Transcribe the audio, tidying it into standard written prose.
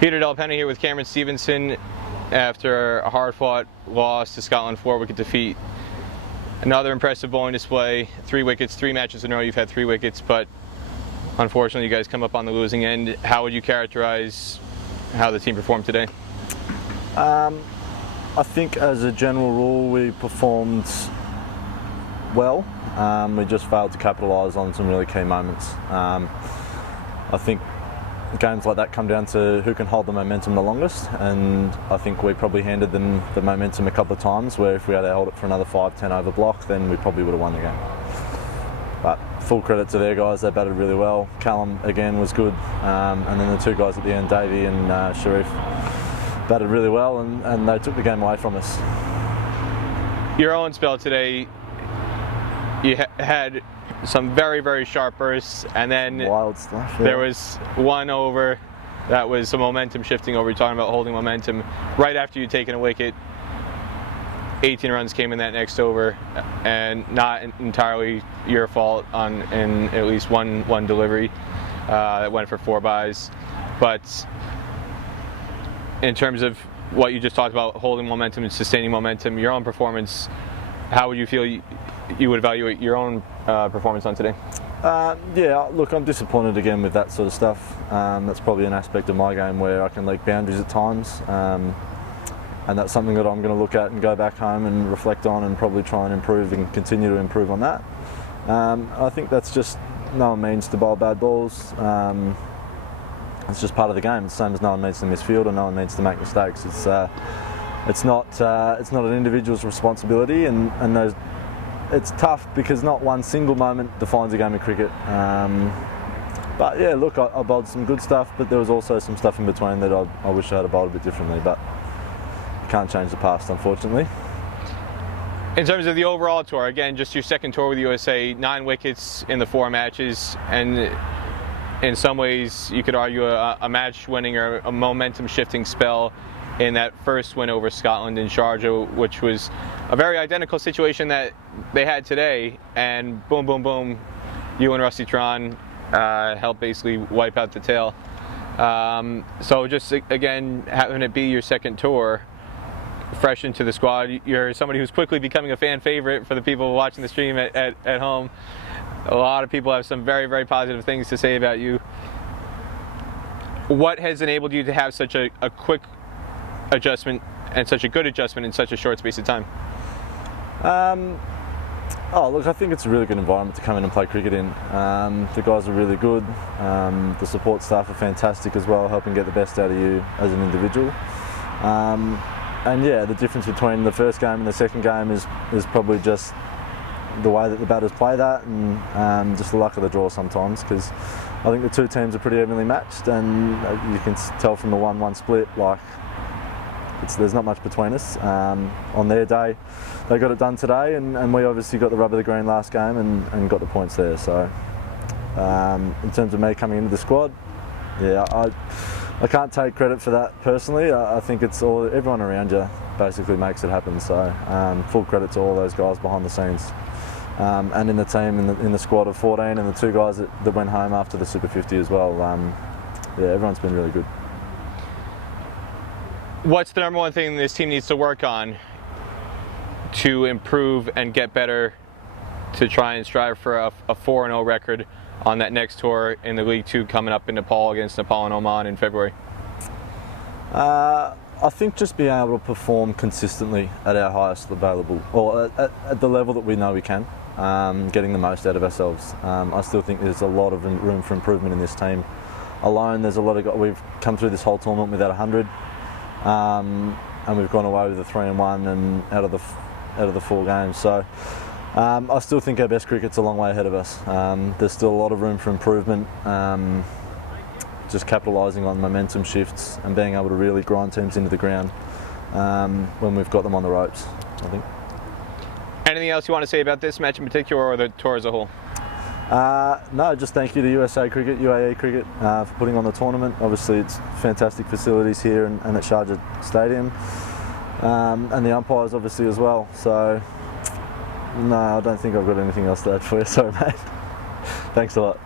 Peter Delpenny here with Cameron Stevenson after a hard-fought loss to Scotland, 4-wicket defeat. Another impressive bowling display, 3 wickets, 3 matches in a row you've had 3 wickets, but unfortunately you guys come up on the losing end. How would you characterize how the team performed today? I think as a general rule we performed well. We just failed to capitalise on some really key moments. I think games like that come down to who can hold the momentum the longest, and I think we probably handed them the momentum a couple of times where if we had held it for another 5-10 over block, then we probably would have won the game. But full credit to their guys, they batted really well. Callum again was good, and then the 2 guys at the end, Davey and Sharif, batted really well, and they took the game away from us. Your own spell today, you had some very, very sharp bursts, and then wild stuff. Yeah. There was one over that was some momentum shifting over. You're talking about holding momentum. Right after you'd taken a wicket, 18 runs came in that next over, and not entirely your fault in at least one delivery that went for 4 byes. But in terms of what you just talked about, holding momentum and sustaining momentum, your own performance, how would you feel you would evaluate your own performance on today? Yeah, look, I'm disappointed again with that sort of stuff. That's probably an aspect of my game where I can leak boundaries at times, and that's something that I'm going to look at and go back home and reflect on and probably try and improve and continue to improve on that. I think that's just, no one means to bowl bad balls. It's just part of the game. It's the same as no one needs to miss field or no one needs to make mistakes. It's not an individual's responsibility, and it's tough because not one single moment defines a game of cricket. But yeah, look, I bowled some good stuff, but there was also some stuff in between that I wish I had bowled a bit differently, but you can't change the past, unfortunately. In terms of the overall tour, again, just your second tour with USA, 9 wickets in the 4 matches, and in some ways you could argue a match-winning or a momentum-shifting spell in that first win over Scotland in Sharjah, which was a very identical situation that they had today, and boom, boom, boom, you and Rusty Tron helped basically wipe out the tail. So just, again, having it be your second tour, fresh into the squad, you're somebody who's quickly becoming a fan favorite for the people watching the stream at home. A lot of people have some very, very positive things to say about you. What has enabled you to have such a quick adjustment and such a good adjustment in such a short space of time? Look, I think it's a really good environment to come in and play cricket in. The guys are really good. The support staff are fantastic as well, helping get the best out of you as an individual. And yeah, the difference between the first game and the second game is probably just the way that the batters play that, and just the luck of the draw sometimes, because I think the 2 teams are pretty evenly matched, and you can tell from the 1-1 split, like, there's not much between us. On their day, they got it done today, and we obviously got the rub of the green last game and got the points there. So in terms of me coming into the squad, yeah, I can't take credit for that personally. I think it's everyone around you basically makes it happen. So full credit to all those guys behind the scenes, and in the team, in the squad of 14, and the 2 guys that went home after the Super 50 as well. Yeah, everyone's been really good. What's the number one thing this team needs to work on to improve and get better to try and strive for a 4-0 record on that next tour in the League 2 coming up in Nepal against Nepal and Oman in February? I think just being able to perform consistently at our highest available, or at the level that we know we can, getting the most out of ourselves. I still think there's a lot of room for improvement in this team. Alone, there's a lot of we've come through this whole tournament without 100. And we've gone away with a 3-1 and out of the 4 games. So I still think our best cricket's a long way ahead of us. There's still a lot of room for improvement. Just capitalising on momentum shifts and being able to really grind teams into the ground when we've got them on the ropes, I think. Anything else you want to say about this match in particular, or the tour as a whole? No, just thank you to USA Cricket, UAE Cricket, for putting on the tournament. Obviously it's fantastic facilities here and at Sharjah Stadium, and the umpires obviously as well. So no, I don't think I've got anything else to add for you, sorry mate. Thanks a lot.